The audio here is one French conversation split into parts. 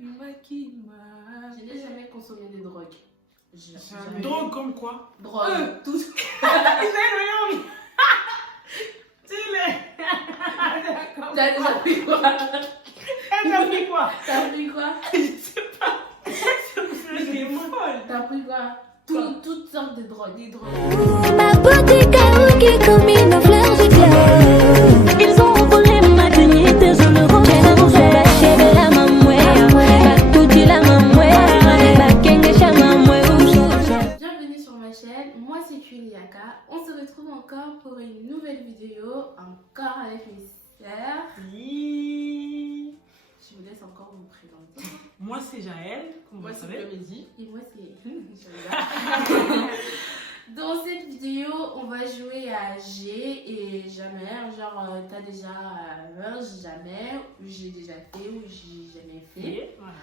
Je n'ai jamais consommé de drogue. Drogue comme quoi? Drogue, tout. T'as déjà pris quoi? T'as pris quoi? T'as pris quoi? Je sais pas. C'est folle. T'as pris quoi? Toutes sortes de drogues. Des drogues. Ma beauté karaoké comme une fleur de clair. Ils ont volé ma dignité, je le reconnais. Baché de la mamoué, bakouti la mamoué, bakengesha mamoué. Bienvenue sur ma chaîne, moi c'est Kuliaka. On se retrouve encore pour une nouvelle vidéo, encore avec mes sœurs. Oui. Je vous laisse encore vous présenter. Moi c'est Jaël, comme Moi vous c'est savez. Comédie. Et moi c'est Dans cette vidéo, on va jouer à J'ai et jamais. Genre, t'as déjà jamais, ou j'ai déjà fait, ou j'ai jamais fait. Et voilà.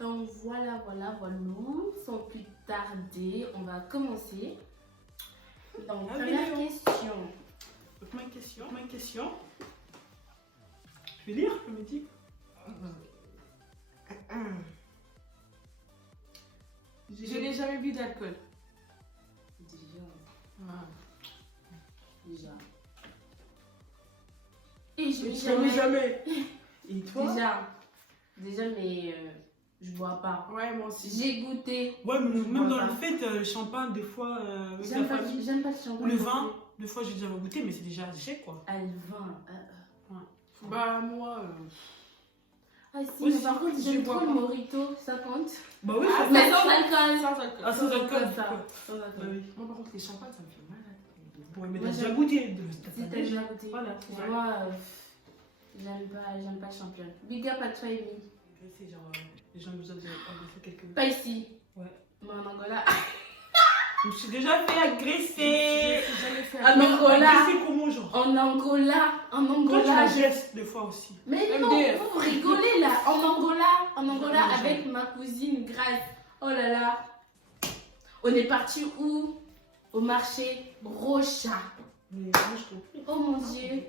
Donc voilà. Sans plus tarder, on va commencer. Donc, première question. Ma question. Je vais lire, je me dis. Je n'ai jamais bu d'alcool. Déjà. Et je n'ai Jamais, jamais. jamais. Et toi? Déjà, mais je bois pas. Ouais, moi aussi. J'ai goûté. Ouais, mais même bois dans pas. le fait, champagne, des fois, avec la J'aime famille. pas le champagne. Ou le vin, des fois j'ai déjà goûté, mais c'est déjà j'ai quoi. Ah, le vin. Bah, moi. Ah, si, Aussi, mais par contre, je j'aime bois trop le pas. mojito, ça compte. Bah oui, Ah, ça Mais fait. sans alcool. Sans alcool. Ah, sans alcool. ça. Sans Bah alcool. oui. Moi, par contre, les champagnes, ça me fait mal. Ouais, mais Moi, t'as déjà j'aime- goûté. Si t'as déjà goûté. Voilà. Mais moi, j'aime pas le champion. Big up à toi, Amy. C'est genre, les gens nous ont déjà agressé quelques. Pas ici. Ouais. Mais en Angola. Je me suis déjà fait agresser. J'ai jamais fait En Angola. Agresser comment, genre? En Angola. Toi, tu m'agresses des fois aussi. Mais non, MDF. vous rigolez là. En Angola avec ma cousine Grace. Oh là là. On est parti où? Au marché Rocha. Mais moi, je comprends. Oh mon Dieu.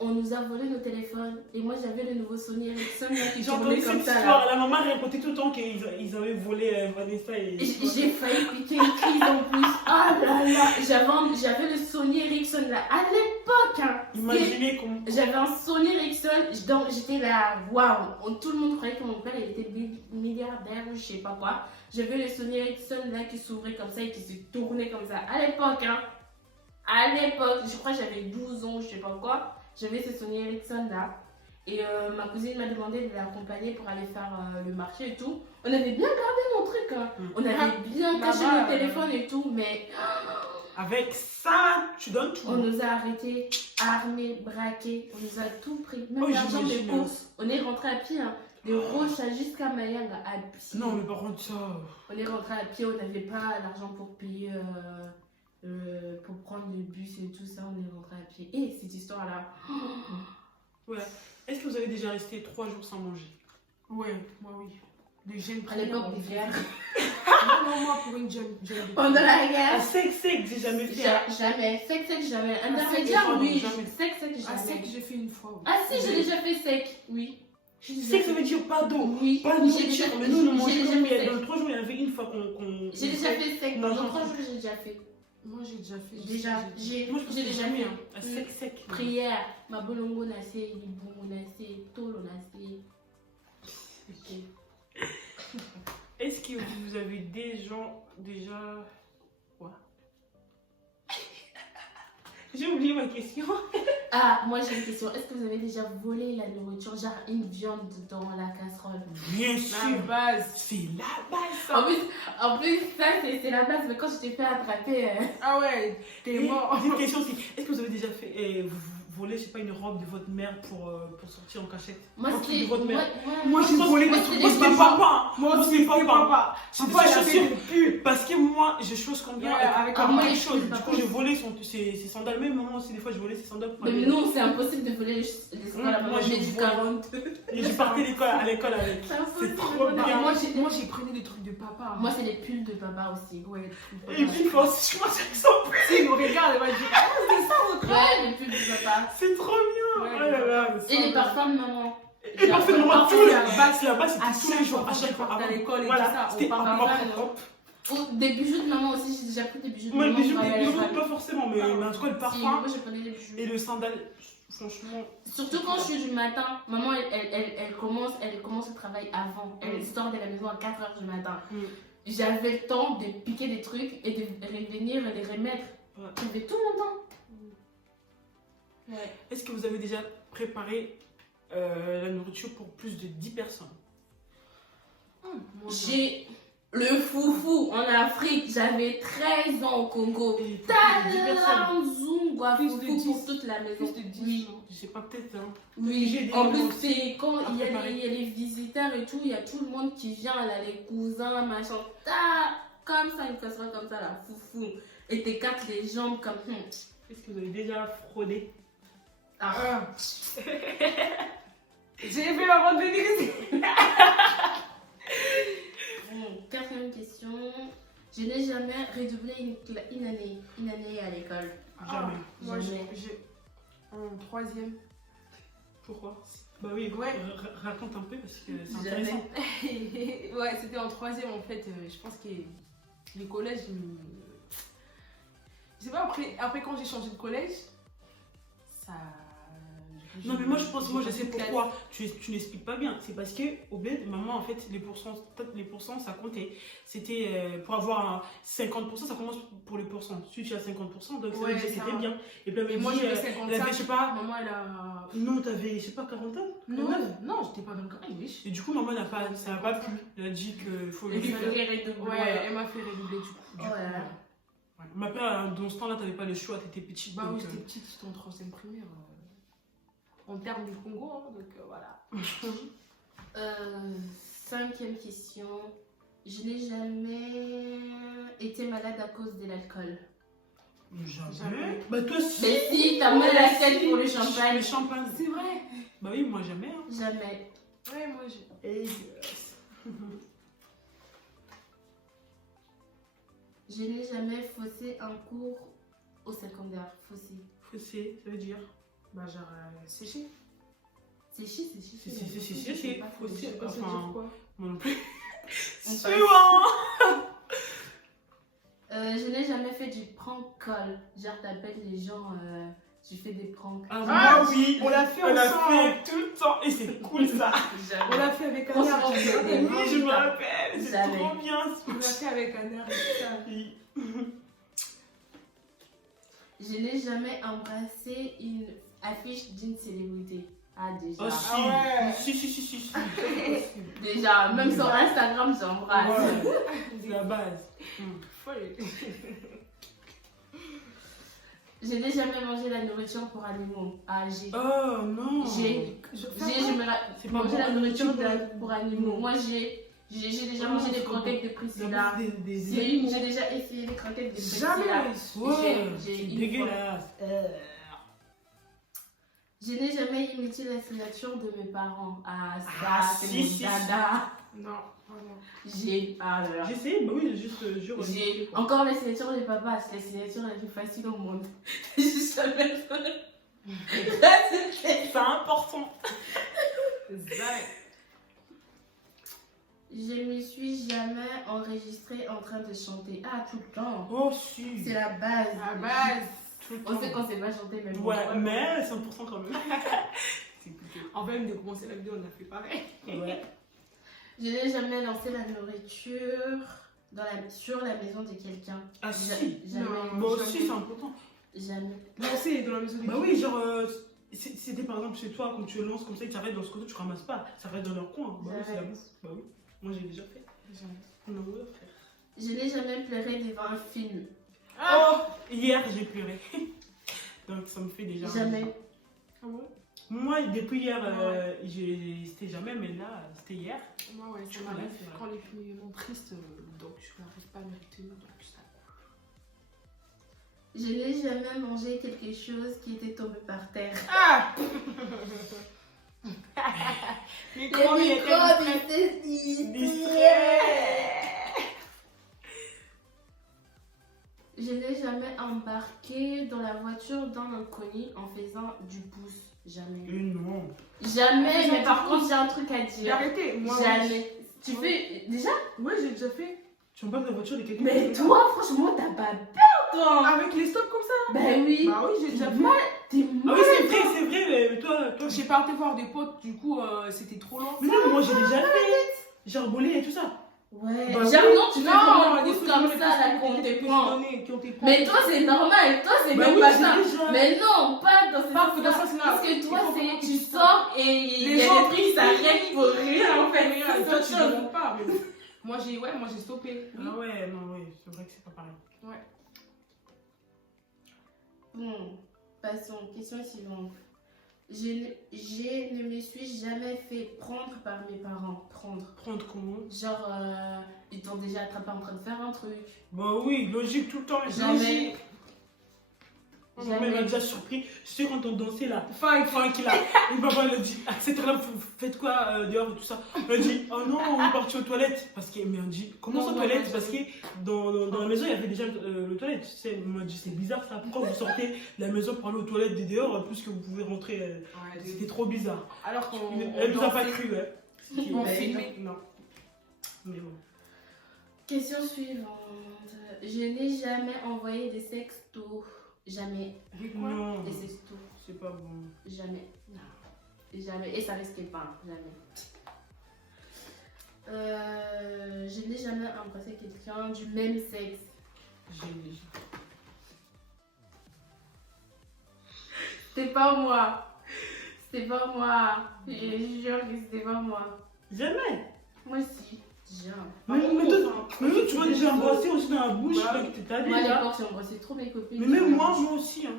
On nous a volé nos téléphones. Et moi j'avais le nouveau Sony Ericsson là, qui J'ai tournait entendu comme cette ça là. histoire. La maman racontait tout le temps qu'ils avaient volé Vanessa et. J'ai failli piquer une crise en plus. Oh là là. J'avais le Sony Ericsson là. À l'époque. Hein. Imaginez comment. J'avais un Sony Ericsson, donc j'étais là, waouh, tout le monde croyait que mon père il était milliardaire ou je sais pas quoi. J'avais le Sony Ericsson là qui s'ouvrait comme ça et qui se tournait comme ça. À l'époque, hein, à l'époque, je crois que j'avais 12 ans, je sais pas quoi, j'avais ce Sony Ericsson là. Et ma cousine m'a demandé de l'accompagner pour aller faire le marché et tout. On avait bien gardé mon truc, hein. On avait bien caché Là-bas, le téléphone et tout, mais Avec ça, tu donnes tout. on nous a arrêtés, armés, braqués, on nous a tout pris, même Oh, l'argent de j'imagine. course. On est rentré à pied, hein. De Rocha jusqu'à Mayanga à pied. Non, mais par contre, ça. On est rentré à pied, on n'avait pas l'argent pour payer, pour prendre le bus et tout ça, on est rentré à pied. Et cette histoire-là, Ouais. Est-ce que vous avez déjà resté 3 jours sans manger? Ouais, moi, oui. Les jeunes à l'époque des guerres, Non, moi, pour une jeune. pendant la Ah, guerre, sec, j'ai jamais fait. jamais, sec, jamais. sec, Intermédiaire, pardon, oui, jamais. sec, Ah, c'est jamais. que j'ai fait une fois. Oui. Ah si, j'ai déjà fait sec, oui. Sec, ça veut dire pas d'eau. Oui, Pas de j'ai déjà nourriture. Mais nous, nous j'ai mangeons déjà comme fait dans sec. les 3 jours, il y en avait une fois qu'on. J'ai déjà fait sec, Non, dans non. 3 jours j'ai déjà fait. Moi, j'ai déjà fait. Moi, je pense J'ai que déjà jamais. fait. Hein. Ah, sec. Prière, ma bolongo nassé, libongo nassé, tolo nassé. Ok. Est-ce que vous avez déjà. Quoi? J'ai oublié ma question. Ah, moi j'ai une question. Est-ce que vous avez déjà volé la nourriture, genre une viande dans la casserole? Bien La sûr. base. C'est la base, ça. En plus ça c'est la base, mais quand je t'ai fait attraper. Ah ouais, t'es mort. Une question aussi. Est-ce que vous avez déjà fait. Voler, je sais pas, une robe de votre mère pour sortir en cachette? Moi Un truc c'est. de votre mère. Moi, j'ai volé moi, des c'est trucs des de Moi, c'est papa. papa. Moi c'est aussi, papa. papa. C'est Papa, des il a fait chaussures. des pubs. Parce que moi, je chose comme bien Ouais, avec moi, quelque les chose. pulls, Du coup, j'ai volé ses sandales. Même maman aussi, des fois, je volais ses sandales pour Mais aller. non, c'est impossible de voler les sandales. Moi, Moi je j'ai du vole. 42. Et je partais à l'école avec. C'est trop bien. Moi, j'ai pris des trucs de papa. Moi c'est les pulls de papa aussi. Ouais, des trucs de Et papa. puis, il faut aussi, je pense que ça Si, il me regarde, il va dire ah, c'est ça votre Ouais, les pulls de papa. c'est trop bien. Ouais, Oh là là, Et les parfums de maman. Et parfaitement, Parfait, tous les à la base, c'est la base, à c'était tous les chaque jours, fois à chaque qu'on fois. part à l'école et Voilà, tout ça, on c'était part un à moment l'école. propre. Des bijoux de maman aussi, j'ai déjà pris des bijoux de Moi, maman. les bijoux, pour aller à l'école. pas forcément, mais en tout cas, le Si, parfum moi, je prenais des bijoux. et le sandal, franchement. Surtout quand je suis du matin, maman elle commence le travail avant. Elle sort de la maison à 4h du matin. Mm. J'avais le temps de piquer des trucs et de revenir et les remettre. Ouais. J'avais tout mon temps. Ouais. Est-ce que vous avez déjà préparé la nourriture pour plus de 10 personnes? Moi, J'ai le foufou en Afrique, j'avais 13 ans au Congo. Et pour plus de 10 personnes? Talanzungwa, Plus de foufou 10. pour toute la maison. plus de 10. Oui. Je sais pas, peut-être. Hein. Oui, J'ai des en moments plus, aussi c'est quand à il y a préparer. les visiteurs et tout, il y a tout le monde qui vient, là, les cousins, machin, comme ça, une casserole comme ça, là, foufou. Et t'écartes les jambes comme. Est-ce que vous avez déjà fraudé? Ah. J'ai fait ma randonnée. Bon, quatrième question. Je n'ai jamais redoublé une année à l'école. Jamais. Moi, Jamais. j'ai en troisième. Pourquoi? Bah oui, Ouais. raconte un peu parce que c'est Jamais. intéressant. Ouais, c'était en troisième en fait. Je pense que les collèges. Je sais pas, après quand j'ai changé de collège, ça. Non mais moi je pense, moi je sais j'ai passé pourquoi tu n'expliques pas bien. C'est parce que au bled, maman en fait les pourcents ça comptait. C'était pour avoir un 50%, ça commence pour les pourcents. Si tu as 50%, donc ça Ouais, veut dire que ça c'était va. bien. Et puis elle Et m'a moi dit, j'avais elle 55. avait je sais pas, Maman elle a. non t'avais je sais pas 40 ans. Non, non, j'étais pas dans le collège, wesh. Et du coup maman ça n'a pas plu. Elle a dit qu'il faut Il le faire. fallait redoubler. Ouais, elle m'a fait redoubler du coup. Ouais. Ouais. Mais après dans ce temps-là t'avais pas le choix, t'étais petite. Bah donc, oui, j'étais petite, j'étais en troisième primaire. En termes du Congo, hein, donc voilà. Cinquième question. Je n'ai jamais été malade à cause de l'alcool. Jamais. Bah toi si. Mais si, t'as mal à la tête pour le Le champagne. champagne. C'est vrai. Bah oui, moi jamais. Hein. Jamais. Ouais, moi j'ai. Et... Je n'ai jamais faussé un cours au secondaire. Faussé. Fossé, ça veut dire. Bah genre séché. C'est chi, c'est chi. C'est fossé. Ça veut dire Enfin, quoi? moi non plus. On passe. Suivant. Je n'ai jamais fait du prank call. Genre, t'appelles les gens, tu fais des pranks. Ah, Ah, moi oui, on l'a fait on l'a ensemble. fait tout le temps et c'est cool ça. On l'a fait avec un Franchement, air. j'ai des- Oui, je me rappelle, c'est Jamais. trop bien. On l'a fait avec un air et tout ça. Oui. Je n'ai jamais embrassé une affiche d'une célébrité. Ah, déjà. Oh si. Ah ouais. Si. Déjà, même sur Instagram, j'embrasse. Ouais, c'est la base. Folle. Je n'ai jamais mangé la nourriture pour animaux. Ah, j'ai. Oh non. J'ai C'est pas mangé bon. la nourriture pour animaux. Moi, j'ai déjà Ah, mangé c'est des pas croquettes de La Priscilla. base des J'ai déjà essayé des croquettes de Priscilla. Jamais. Ouais, J'ai c'est une dégueulasse. Je n'ai jamais imité la signature de mes parents. Ah, ça, Ah, c'est si, mon si, dada. Non, vraiment. Ah là là. J'ai essayé, bah oui, juste jure. J'ai encore la signature de papa, c'est la signature la plus facile au monde. J'ai jamais fait. C'est important. Je me suis jamais enregistrée en train de chanter. Ah, tout le temps. Oh si. C'est la base. À la base. Tout le On temps. sait qu'on sait pas chanter, mais bon. Ouais, mais 100% quand même. C'est écouté. Avant même de commencer la vidéo, on a fait pareil. Ouais. Je n'ai jamais lancé la nourriture sur la maison de quelqu'un. Ah si. Jamais. Non. Moi aussi, c'est important. Jamais. Non, c'est dans la maison des Bah oui, genre, c'était par exemple chez toi, quand tu le lances comme ça, ils t'arrêtent dans ce côté, tu ramasses pas. Ça reste dans leur coin. Bah oui, c'est la bouffe. Bah oui. Moi j'ai déjà fait. Non, ouais, frère. Je n'ai jamais pleuré devant un film. Oh, hier j'ai pleuré. Donc ça me fait déjà. Jamais. Ah bon? Moi, depuis hier, c'était jamais, mais là, c'était hier. Moi, ouais, Tu ça vois, m'arrive c'est vrai. quand les filles sont tristes, donc je n'arrive pas à me retenir, donc ça. Je n'ai jamais mangé quelque chose qui était tombé par terre. Ah! Les Micro, il était microbes distrait. étaient distraits. Distrait. Je n'ai jamais embarqué dans la voiture d'un inconnu en faisant du pouce. Jamais. Non. Jamais, mais par contre, j'ai un truc à J'ai dire. arrêté. Moi, Jamais. Tu fais. Déjà? Ouais, j'ai déjà fait. Tu embarques dans la voiture de quelqu'un. Mais toi, franchement, t'as pas peur, toi! Avec les stops comme ça. Ben oui. Bah oui, j'ai déjà fait. T'es Ah mal. oui, c'est vrai, mais toi. J'ai parti voir des potes, du coup, c'était trop long. Mais non, moi j'ai déjà fait. J'ai rebolé et tout ça. Ouais. Bah Genre, oui. non, tu fais vraiment des des trucs comme ça, là, qu'on te prend. qui ont été pris. Mais toi, c'est normal. Toi, c'est Bah même oui, pas j'ai ça. déjà. Mais non, pas dans ce Pas dans sens-là. ce sens-là. Parce que toi, Il faut c'est vraiment que tu tu sors et il y Les a gens des trucs qui s'arrêtent pour rien, en fait. Rien, C'est toi, autre tu chose. demandes pas. Mais moi, j'ai stoppé. Oui. Ah ouais, non, ouais, c'est vrai que c'est pas pareil. Bon, passons. Question suivante. Je ne me suis jamais fait prendre par mes parents. Prendre. Prendre comment? Genre, ils t'ont déjà attrapé en train de faire un truc. Bah oui, logique tout le temps. Jamais. Logique. Ma mère m'a Jamais. déjà surpris. Je sais quand on dansait là. Funk. Qu'il a. Et papa elle a dit, à cette heure-là, vous faites quoi dehors et tout ça. Elle a dit, oh non, on est parti aux toilettes. Parce qu'elle m'a dit, comment ça aux toilettes? Parce que dans la maison, il y avait déjà le toilette. Tu sais, elle m'a dit, c'est bizarre ça. Pourquoi vous sortez de la maison pour aller aux toilettes des dehors plus que vous pouvez rentrer C'était trop bizarre. Alors qu'on. Elle nous a pas cru, ouais. On Ben, filmait. Non. Mais bon. Question suivante. Je n'ai jamais envoyé des sextos. Jamais. Non, Des sextos. c'est pas bon. Jamais. Non. Jamais. Et ça risque pas. Jamais. Je n'ai jamais embrassé quelqu'un du même sexe. C'est pas moi. C'est pas moi. Je jure que c'était pas moi. Jamais. Moi aussi. Jamais. Mais toi, tu m'as déjà embrassé aussi dans la bouche. Bah, là, que t'étais allé, Moi, à là. l'époque, j'ai embrassé trop mes copines. Mais même moi aussi. Hein.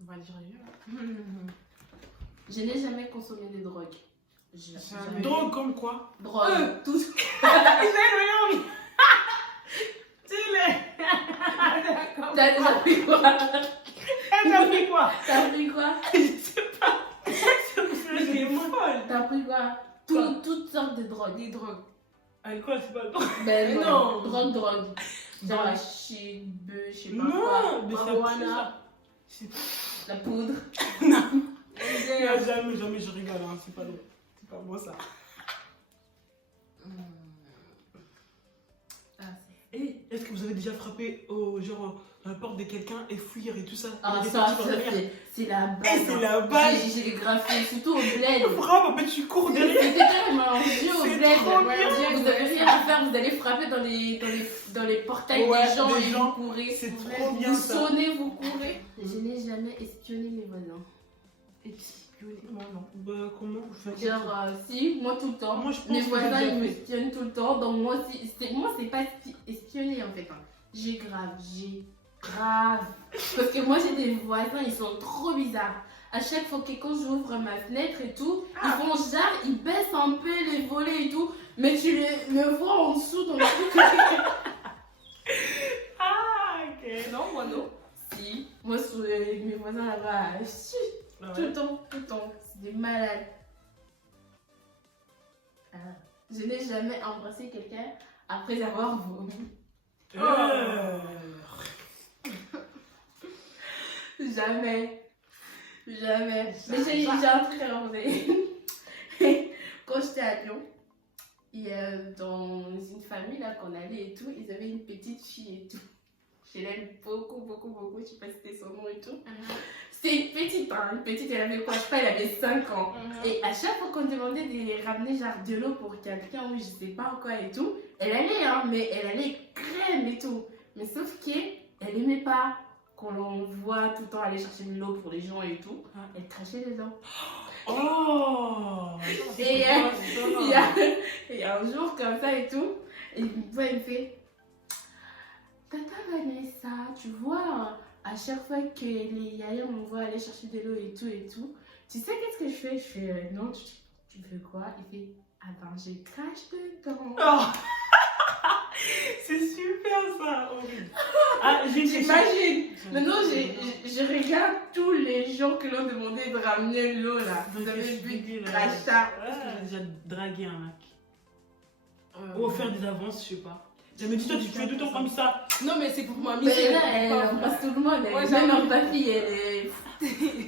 On va dire rien. Je n'ai jamais consommé de drogue. Jamais. Drogue comme quoi? Drogue. Tout. T'as déjà pris quoi? Elle t'a pris quoi? T'as pris quoi? Je sais pas. C'est folle. T'as pris quoi? Toutes sortes de drogues. Des drogues. Alcool, c'est pas le drogue. Ben Mais non. non. Drogue. Genre la Drogue. shit, bœuf, je sais pas quoi. Non, mais ça pue Marijuana, ça. la poudre. Jamais je rigole, hein. C'est pas moi ça. Ah, Et est-ce que vous avez déjà frappé genre à la porte de quelqu'un et fuir et tout ça? ah, Des ça, petits derrière. c'est la base. Et c'est hein. la base. J'ai grafé, surtout au bled. Frappe, après tu cours derrière. C'était tellement vieux au C'est bled. trop Ouais, bien. vous avez rien à faire, vous allez frapper dans les portails Ouais, des gens des et gens. vous courez. C'est Vous trop bien ça. sonnez, vous courez. Je n'ai jamais espionné mes voisins. Espionner. Moi, non. Bah comment vous faites? Genre, si, moi tout le temps. Moi, je pense Mes que voisins, j'ai ils fait. m'espionnent tout le temps. Donc, moi, c'est pas espionner en fait. Hein. J'ai grave. Parce que moi, j'ai des voisins, ils sont trop bizarres. À chaque fois que quand j'ouvre ma fenêtre et tout, ils font genre, ils baissent un peu les volets et tout. Mais tu le vois en dessous dans le truc. Ah, ok. Non, moi, non. Si, moi, mes voisins là-bas, si, Ah tout ouais. le temps. C'est des malades. Ah. Je n'ai jamais embrassé quelqu'un après avoir vomi. Jamais. Mais j'ai un truc à raconter. Quand j'étais à Lyon, dans une famille là qu'on allait et tout, ils avaient une petite fille et tout. Je l'aime beaucoup. Je sais pas si c'était son nom et tout. C'est une petite, elle avait quoi? Je sais pas, elle avait 5 ans. Et à chaque fois qu'on demandait de ramener genre de l'eau pour quelqu'un ou je sais pas quoi et tout, elle allait, mais elle allait crème et tout. Mais sauf qu'elle aimait pas qu'on l'envoie tout le temps aller chercher de l'eau pour les gens et tout. Elle crachait dedans. Oh. Et il y a un jour comme ça et tout, et une fois elle me fait Tata Vanessa, tu vois, à chaque fois que les yaya m'envoient aller chercher de l'eau et tout, tu sais qu'est-ce que je fais? Je fais non, tu fais quoi? Il fait attends, je crache dedans. Oh. C'est super ça, horrible. Ah, J'imagine. Maintenant, je regarde tous les gens que l'on demandait de ramener l'eau là. Vous avez vu du crachat. J'ai déjà dragué un mec. Ou offert des avances, je sais pas. Je me dis, toi, tu fais tout le temps comme ça. Non, mais c'est pour moi. Mais là, elle embrasse tout le monde. Ouais, Même en papy, elle est.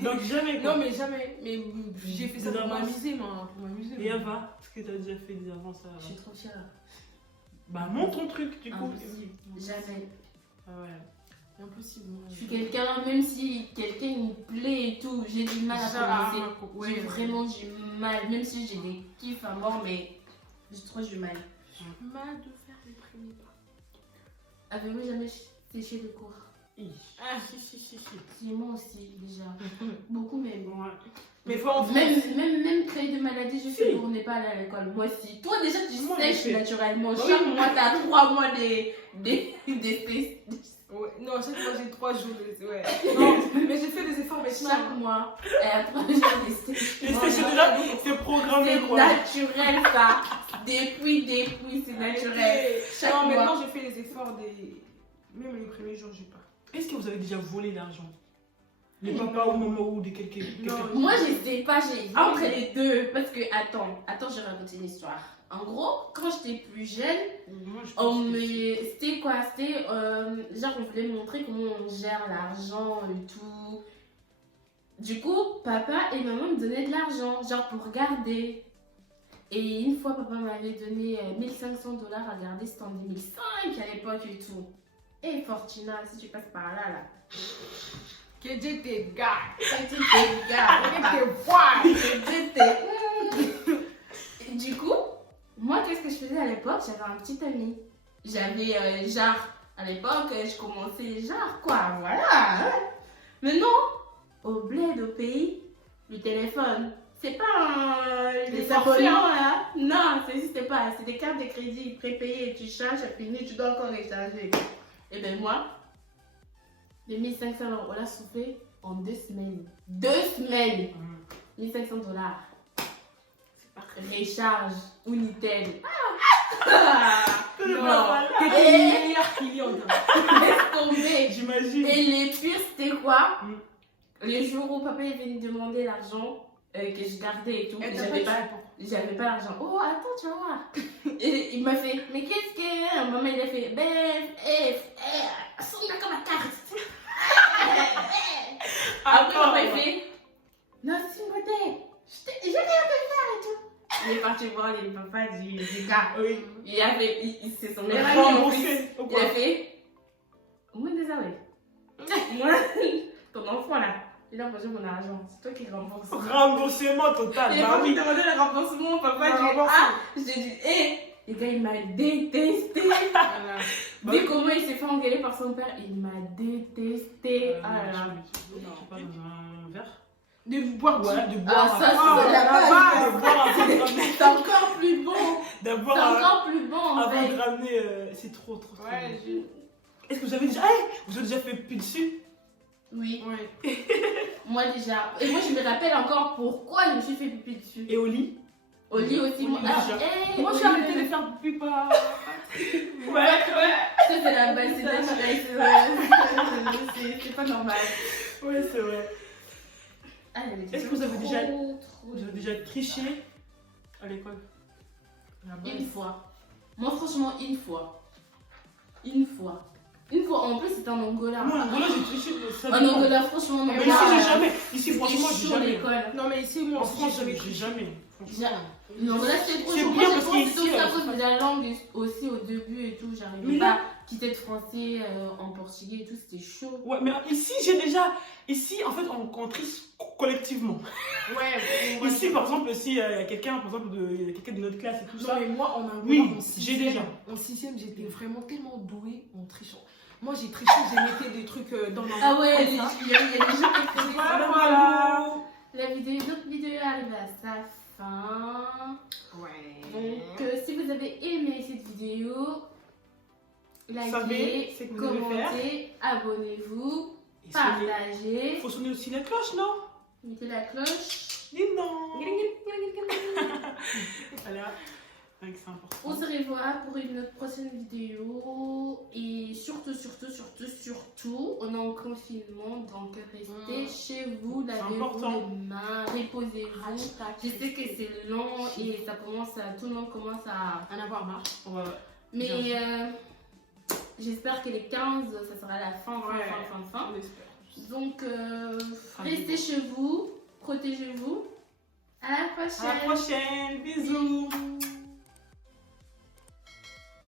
Donc jamais quoi. Non, mais jamais. Mais j'ai fait ça Des pour avances. m'amuser, moi. Pour m'amuser. Et Ava, est-ce que t'as déjà fait des avances Je suis trop fière. Bah montre ton truc du coup. Impossible. Jamais. Ah ouais. Impossible. Je suis quelqu'un, même si quelqu'un me plaît et tout, j'ai du mal à commencer. J'ai vraiment du mal, même si j'ai des kiffs à mort, mais j'ai trop du mal. Mal de faire les premiers pas. Avez-vous jamais séché les cours? Ah si. Si, moi aussi, déjà. Beaucoup même. Ouais. Mais faut en Même créer de maladies juste Si. pour ne pas aller à l'école. Moi aussi. Toi, déjà, tu Moi, sèches j'ai fait. naturellement. Oui. Chaque mois, t'as 3 mois des Ouais. Non, chaque fois j'ai 3 jours. Ouais. Non, mais j'ai fait des efforts maintenant. chaque mois, elle a 3 jours des sèches. Et c'est déjà c'est programmé C'est quoi. naturel, ça. Depuis, c'est naturel. Chaque Non, mois. maintenant j'ai fait les efforts des. Même les premiers jours, j'ai pas. Est-ce que vous avez déjà volé l'argent? Les papas ou maman ou de quelqu'un? Moi, je sais pas, j'ai Ah, entre oui. les deux. Parce que, attends, je vais raconter une histoire. En gros, quand j'étais plus jeune, Moi, je on pense me. que C'était quoi? C'était. Genre, on voulait montrer comment on gère l'argent et tout. Du coup, papa et maman me donnaient de l'argent, genre pour garder. Et une fois, papa m'avait donné 1500 dollars à garder, c'était en 2005 à l'époque et tout. Et Fortuna, si tu passes par là, là. Que Dieu te garde. Que tu te gardes. Que te voie. Que Dieu te- Du coup, moi, qu'est-ce que je faisais à l'époque? J'avais un petit ami. J'avais genre, à l'époque, je commençais genre, quoi, voilà. Hein. Mais non, au bled, au pays, le téléphone, c'est pas Les des abonnements là. Non, ça n'existe pas. C'est des cartes de crédit prépayées et tu charges, à fini, tu dois encore recharger. Et ben moi, les 1500 euros, on l'a soufflé en 2 semaines. 2 semaines! 1500 dollars. Recharge, Unitel. c'est le Non. papa. Que t'es une meilleure cliente. Laisse tomber. J'imagine. Et les pires, c'était quoi? Mm. Les jours où papa est venu demander l'argent que je gardais et tout, Elle et t'a j'avais pas l'argent. Oh, attends, tu vas voir. Et il m'a fait, mais qu'est-ce que. Maman, il a fait, sonne comme la carte. Après, papa, il fait, non, c'est une beauté. Je viens de faire et tout. Il est parti voir les papas du gars. Oui. Il a fait, c'est son meilleur ami en plus. Remboursé. ou Il quoi? a fait, moi, désolé. Moi, ton enfant là, il a besoin de mon argent. C'est toi qui rembourse. Remboursement total. Il est Bah parti oui. demander le remboursement. Papa, Le j'ai dit, remboursement. ah, j'ai dit, hé. Le gars, il m'a détesté. Voilà. Bah Dis oui. comment il s'est fait engueuler par son père. Il m'a détesté. Ah là là. Je sais pas, dans un verre. De boire Voilà, de Ah, boire. ça, un- c'est la de base. boire un peu de ramener. C'est encore plus bon. C'est D'abord, avant encore plus bon en de fait. ramener, c'est trop. Ouais, bon. Est-ce que vous avez déjà, vous avez déjà fait plus dessus? Oui, Ouais. moi déjà. Et moi, je me rappelle encore pourquoi je me suis fait pipi dessus. Et au lit? Au lit aussi, moi. Déjà. Hey, Moi, au j'ai lit, arrêté de faire pipi par. Ouais. Ça, c'est la base, c'est naturel. C'est pas normal. Ouais, c'est vrai. Ah, il y a des Est-ce que vous avez trop, déjà- trop Vous avez déjà triché à l'école? Une fois. Moi, franchement, une fois. Une fois. Une fois. En plus, c'était en Angola. Moi, en Angola, j'ai triché. Ça En dépend. Angola, franchement, en Mais Angola. ici, j'ai jamais. Ici, c'était franchement, j'ai chaud, jamais. l'école. Non, mais ici, moi, En aussi, France, j'avais j'ai jamais. Non, là, c'était trop C'est chaud. bien Moi, je parce pense que qu'ici, c'était aussi à c'est cause de la langue aussi au début et tout. Mais J'arrivais là- pas à quitter le français en portugais et tout. C'était chaud. Ouais, mais ici, j'ai déjà. Ici, en fait, on triche collectivement. Ouais. Ici, par exemple, si il y a quelqu'un, par exemple, il y a quelqu'un de notre classe et tout ça. Non, mais moi, en Angola, Oui, en j'ai sixième, déjà. En 6ème, j'étais vraiment tellement douée en trichant. Moi, j'ai triché, j'ai mettais des trucs dans ma Ah ouais, il y comme a ça. des gens qui faisaient ça. Voilà. La vidéo, notre vidéo arrive à sa fin. Ouais. Donc, si vous avez aimé cette vidéo, savez likez, ce que vous devez faire. commentez, abonnez-vous, Il partagez, faut sonner aussi la cloche, non? mettez la cloche. Dis non. Voilà. Donc, c'est important. On se revoit pour une autre prochaine vidéo. Et surtout, on est en confinement, donc restez chez vous, C'est lavez-vous important. les mains, reposez-vous. Je sais que c'est long et ça commence à, tout le monde commence à En avoir marre. Ouais. Mais j'espère que les 15, ça sera la fin. Ouais. Donc, Fin restez Restez chez vous, protégez-vous. À la À la prochaine. prochaine. Bisous.